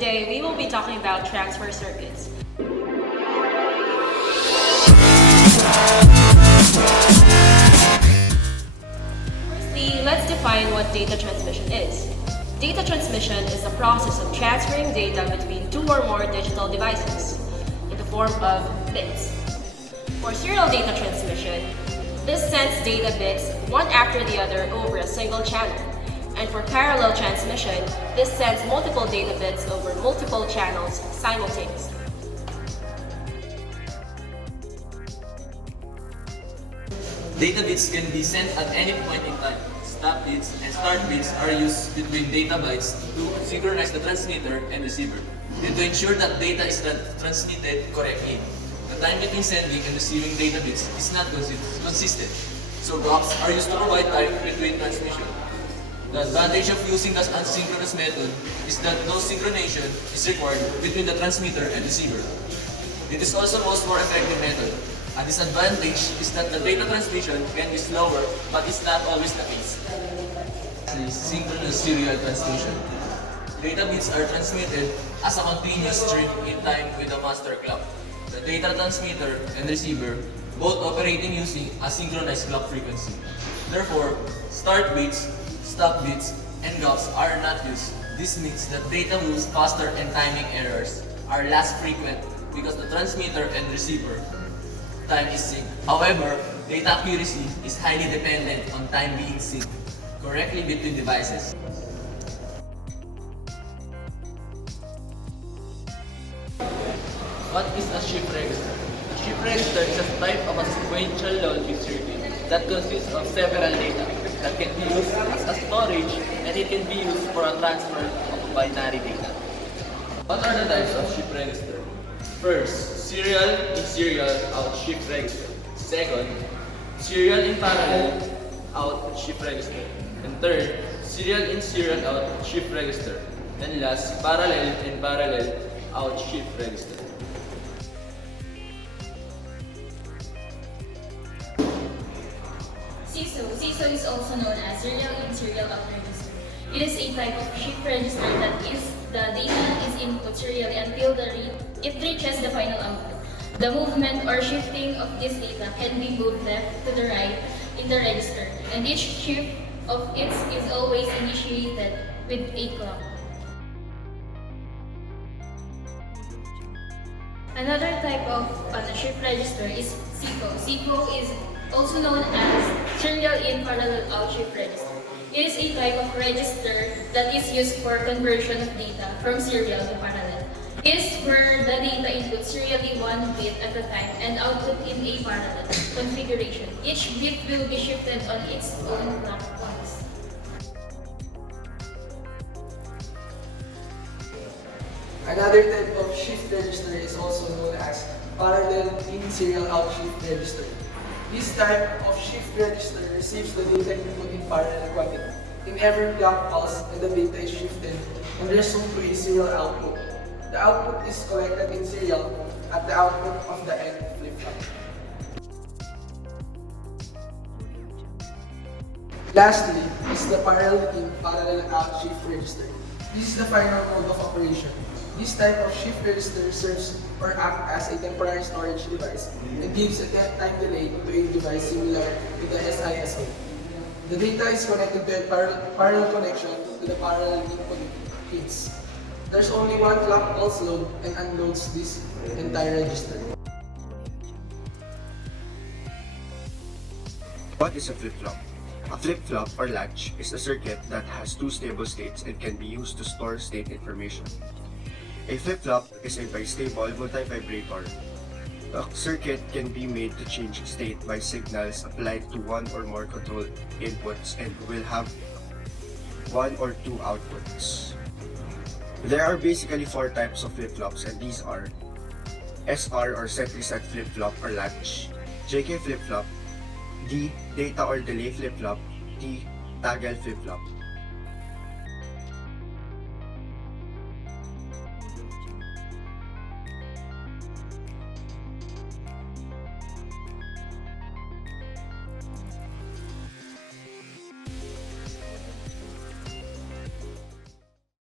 today we will be talking about transfer circuits. Firstly, let's define what data transmission is. Data transmission is the process of transferring data between two or more digital devices in the form of bits. For serial data transmission, this sends data bits one after the other over a single channel. And for parallel transmission, this sends multiple data bits over multiple channels simultaneously. Data bits can be sent at any point in time. Stop bits and start bits are used between data bytes to synchronize the transmitter and receiver, and to ensure that data is transmitted correctly. The time between sending and receiving data bits is not consistent, so gaps are used to provide time between transmission. The advantage of using the asynchronous method is that no synchronization is required between the transmitter and receiver. It is also most more effective method. A disadvantage is that the data transmission can be slower, but it's not always the case. Synchronous serial transmission. Data bits are transmitted as a continuous stream in time with a master clock. The data transmitter and receiver both operating using a synchronized clock frequency. Therefore, start bits, stop bits, and gaps are not used. This means that data moves faster and timing errors are less frequent because the transmitter and receiver time is synced. However, data accuracy is highly dependent on time being synced correctly between devices. What is a shift register? A shift register is a type of a sequential logic circuit that consists of several data that can be used as a storage, and it can be used for a transfer of binary data. What are the types of shift register? First, serial in serial out shift register. Second, serial in parallel out shift register. And third, serial in serial out shift register. And last, parallel in parallel out shift register. CISO is also known as serial in serial out register. It is a type of shift register that is the data is input serially until it reaches the final output. The movement or shifting of this data can be moved left to the right in the register, and each shift of it is always initiated with a clock. Another type of shift register is SIFO. SIFO is also known as serial in parallel out shift register. It is a type of register that is used for conversion of data from serial to parallel. It is where the data input serially one bit at a time and output in a parallel configuration. Each bit will be shifted on its own clock once. Another type of shift register is also known as parallel in serial out shift register. This type of shift register receives the data input in parallel quantity. In every clock pulse, and the data is shifted and resumed to a serial output. The output is collected in serial at the output of the end flip-flop. Lastly is the parallel in parallel out shift register. This is the final mode of operation. This type of shift register serves or acts as a temporary storage device and gives a time delay to a device similar to the SISO. The data is connected to a parallel connection to the parallel input pins. There's only one clock pulse load and unloads this entire register. What is a flip-flop? A flip-flop or latch is a circuit that has two stable states and can be used to store state information. A flip-flop is a bistable multivibrator. The circuit can be made to change state by signals applied to one or more control inputs and will have one or two outputs. There are basically four types of flip-flops, and these are SR or set reset flip-flop or latch, JK flip-flop, D data or delay flip-flop, T toggle flip-flop.